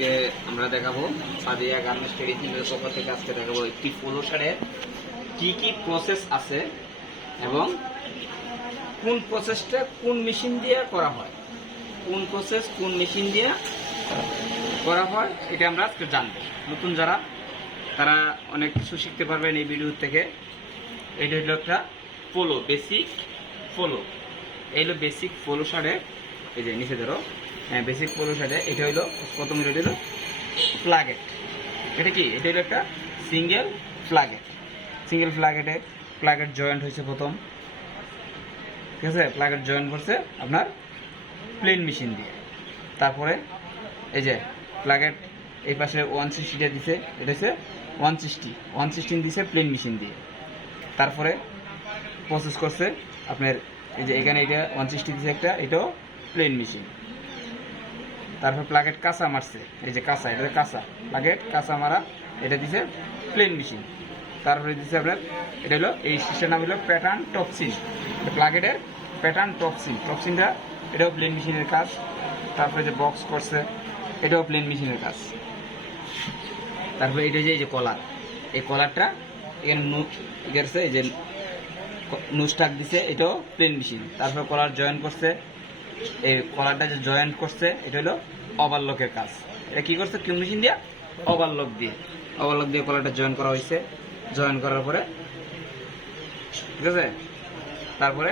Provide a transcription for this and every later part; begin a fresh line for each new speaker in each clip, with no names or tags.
আজকে আমরা দেখাবো সাদিয়া গার্মেন্টস ট্রেডিং পক্ষ থেকে আজকে দেখাবো একটি পোলো শার্টের কি কি প্রসেস আছে এবং কোন প্রসেসটা কোন মেশিন দিয়ে করা হয়? কোন প্রসেস কোন মেশিন দিয়ে করা হয়, এটা আমরা আজকে জানব। নতুন যারা, তারা অনেক কিছু শিখতে পারবেন এই ভিডিও থেকে। এটা হলো একটা পোলো বেসিক পোলো। এই হলো বেসিক পোলো শার্টের এই যে নিচে ধরো। হ্যাঁ বেসিক পোলো শার্টে এটা হলো প্রথম এটা হলো ফ্লাগেট এটা কি? এটা হলো একটা সিঙ্গেল ফ্লাগেট সিঙ্গেল ফ্লাগেটে ফ্লাগেট জয়েন্ট হয়েছে প্রথম। ঠিক আছে? প্লাগেট জয়েন করছে আপনার প্লেন মেশিন দিয়ে। তারপরে এই যে প্লাগেট এই পাশে ওয়ান সিক্সটিটা দিছে, এটা হচ্ছে ওয়ান সিক্সটি ওয়ান সিক্সটিন দিছে প্লেন মেশিন দিয়ে। তারপরে প্রসেস করছে আপনার এই যে এখানে এটা ওয়ান সিক্সটি দিছে একটা, এটাও প্লেন মেশিন তারপর প্লাগেট কাঁচা মারছে। এই যে কাঁচা, এটা কাঁচা। প্লাগেট কাঁচা মারা, এটা দিছে প্লেন মেশিন তারপরে দিছে আপনার, এটা হলো এই সিস্টেম নাম হলো প্যাটার্ন টপসিন প্লাগেটের প্যাটার্ন টপসিন টপসিনটা এটাও প্লেন মেশিনের কাজ। তারপরে যে বক্স করছে, এটাও প্লেন মেশিনের কাজ। তারপরে এটা যে এই যে কলার এই কলারটা এখানে নু গেছে এই যে নুস্টাক দিছে, এটাও প্লেন মেশিন তারপরে কলার জয়েন করছে এই কলারটা যে জয়েন্ট করছে, এটা হলো ওভারলকের কাজ। এটা কি করছে? কোন মেশিন দিয়ে ওভারলক দিয়ে। ওভারলক দিয়ে কলারটা জয়েন করা হয়েছে। জয়েন করার পরে, ঠিক আছে? তারপরে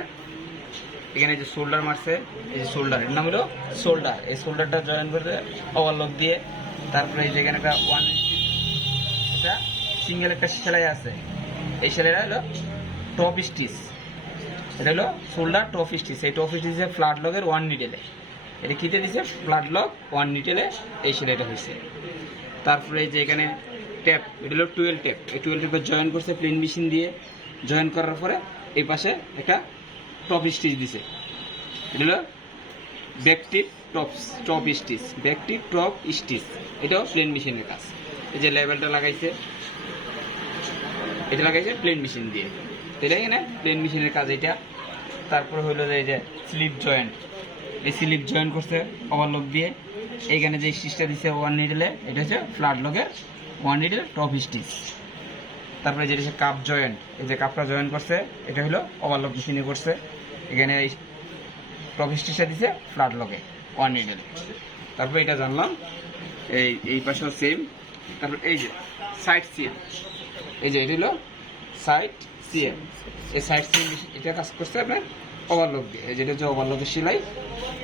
এখানে যে শোল্ডার মারছে, এই যে শোল্ডার এর নাম হলো শোল্ডার এই শোল্ডারটা জয়েন করতে ওভারলক দিয়ে, তারপরে এই যে এখানে একটা ওয়ান এটা সিঙ্গেল একটা সেলাই আছে। এই সেলাইটা হলো টপ স্টিচ এটা হলো শোল্ডার টপ স্টিচ এই টপ স্টিচে ফ্ল্যাট লগের ওয়ান নিডেলে এটা কিতে দিছে? ফ্ল্যাট লক ওয়ান নিডেলে এই সেলাইটা হয়েছে তারপরে যে এখানে ট্যাপ এটা হলো টুয়েলভ ট্যাপ এই টুয়েলভ ট্যাপে জয়েন করছে প্লেন মেশিন দিয়ে। জয়েন করার পরে এই পাশে একটা টপ স্টিচ দিছে। এটা হলো ব্যাকটিক টপ টপ স্টিচ ব্যাকটিক টপ স্টিচ এটাও প্লেন মেশিনের কাজ। এই যে লেভেলটা লাগাইছে। এটা লাগাইছে প্লেন মেশিন দিয়ে। তাহলে এখানে প্লেন মেশিনের কাজ এটা। তারপর হলো যে এই যে স্লিপ জয়েন্ট এই স্লিপ জয়েন্ট করছে ওভারলক দিয়ে। এইখানে যে স্টিচটা দিছে ওয়ান নিডেলে এটা হচ্ছে ফ্ল্যাট লগের ওয়ান নিডেল টপ স্টিচ তারপরে যেটা হচ্ছে কাপ জয়েন্ট এই যে কাপটা জয়েন করছে, এটা হলো ওভারলক মেশিনে করছে। এখানে এই টপ স্টিচটা দিছে ফ্ল্যাট লগে ওয়ান নিডেল তারপরে এটা জানলাম, এই এই পাশেও সেম তারপর এই যে সাইড সিএম এই যে এটা হলো সাইড সিএম এই সাইড সিএম এটা কাজ করছে আপনার ওভারলক দিয়ে। যেটা হচ্ছে ওভারলকের সেলাই,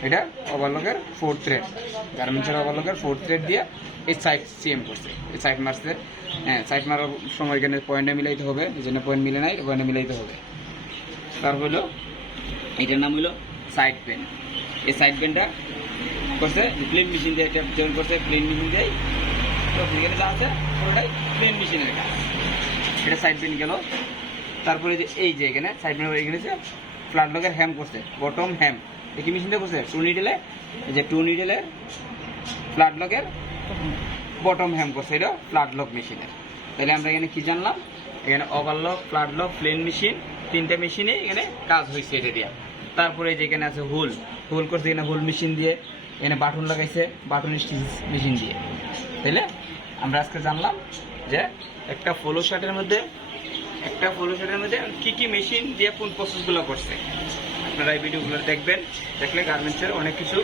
এটা ওভারলকের ফোর থ্রেড গার্মেন্টসের ওভারলকের ফোর থ্রেড দিয়ে এই সাইড সিএম করছে। এই সাইড মারছে। হ্যাঁ সাইড মারার সময় এখানে পয়েন্টে মিলাইতে হবে। এই জন্য পয়েন্ট মিলে নাই পয়েন্টে মিলাইতে হবে। তারপর হলো, এটার নাম হলো সাইড পেন এই সাইড পেনটা করছে প্লেন মেশিন দিয়ে ট্যাপ জয়েন করছে প্লেন মেশিন দিয়ে তো এখানে যা আছে, পুরোটাই প্লেন মেশিনের কাজ। এটা সাইড পেন গেল। তারপরে যে, এই যে এখানে সাইড পেন এখানে যে ফ্ল্যাট লগের হ্যাম করছে বটম হ্যাম কি মেশিন দিয়ে করছে? টু নিডেলে যে টু নিডেলে ফ্ল্যাট লগের বটম হ্যাম করছে। এটা ফ্ল্যাট লক মেশিনের তাহলে আমরা এখানে কি জানলাম? এখানে overlock flat lock plain machine তিনটা মেশিনে এখানে কাজ হয়েছে এটা দিয়ে। তারপরে যে এখানে আছে হুল। হুল করছে এখানে হুল মেশিন দিয়ে। এখানে বাটন লাগাইছে, বাটন স্টিচ মেশিন দিয়ে। তাইলে আমরা আজকে জানলাম যে একটা ফলো শার্টের মধ্যে একটা শার্টের মধ্যে কি কি মেশিন দিয়ে কোন প্রসেসগুলো করছে? আপনারা এই ভিডিওগুলো দেখবেন, দেখলে গার্মেন্টসের অনেক কিছু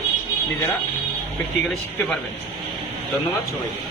নিজেরা প্র্যাকটিক্যালি শিখতে পারবেন। ধন্যবাদ সবাইকে।